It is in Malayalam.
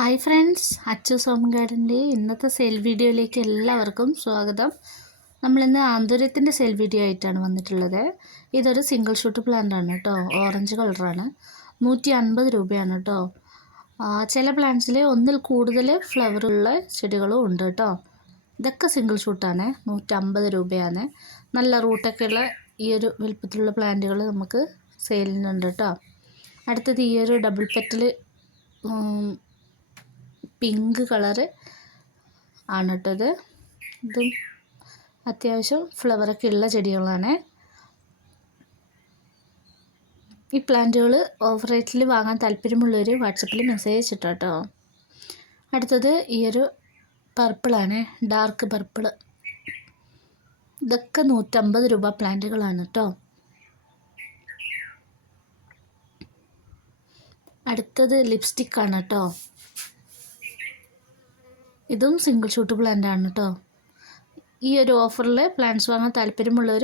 ഹായ് ഫ്രണ്ട്സ് അച്ചു സോമൻകാടിന്റെ ഇന്നത്തെ സെൽ വീഡിയോയിലേക്ക് എല്ലാവർക്കും സ്വാഗതം. നമ്മളിന്ന് ആന്തൂര്യത്തിന്റെ സെൽ വീഡിയോ ആയിട്ടാണ് വന്നിട്ടുള്ളത്. ഇതൊരു സിംഗിൾ ഷൂട്ട് പ്ലാന്റ് ആണ് കേട്ടോ. ഓറഞ്ച് കളറാണ് നൂറ്റി അൻപത് രൂപയാണ് കേട്ടോ. ചില പ്ലാന്റ്സിൽ ഒന്നിൽ കൂടുതൽ ഫ്ലവറുള്ള ചെടികളും ഉണ്ട് കേട്ടോ. ഇതൊക്കെ സിംഗിൾ ഷൂട്ടാണ് നൂറ്റമ്പത് രൂപയാണ്. നല്ല റൂട്ടൊക്കെയുള്ള ഈ ഒരു വലുപ്പത്തിലുള്ള പ്ലാന്റുകൾ നമുക്ക് സെയിലിനുണ്ട് കേട്ടോ. അടുത്തത് ഈ ഒരു ഡബിൾ പെറ്റൽ പിങ്ക് കളറ് ആണ് കേട്ടോ ഇത് അത്യാവശ്യം ഫ്ലവറൊക്കെ ഉള്ള ചെടികളാണ്. ഈ പ്ലാന്റുകൾ ഓഫ് റേറ്റിൽ വാങ്ങാൻ താല്പര്യമുള്ളവർ വാട്സപ്പിൽ മെസ്സേജ് ഇട്ടോ കേട്ടോ അടുത്തത് ഈ ഒരു പർപ്പിളാണ് ഡാർക്ക് പർപ്പിൾ ഇതൊക്കെ നൂറ്റമ്പത് രൂപ പ്ലാന്റുകളാണ് കേട്ടോ അടുത്തത് ലിപ്സ്റ്റിക്കാണ് കേട്ടോ ഇതും സിംഗിൾ ഷൂട്ട് പ്ലാന്റ് ആണ് കേട്ടോ ഈ ഒരു ഓഫറിൽ പ്ലാന്റ്സ് വാങ്ങാൻ താല്പര്യമുള്ളവർ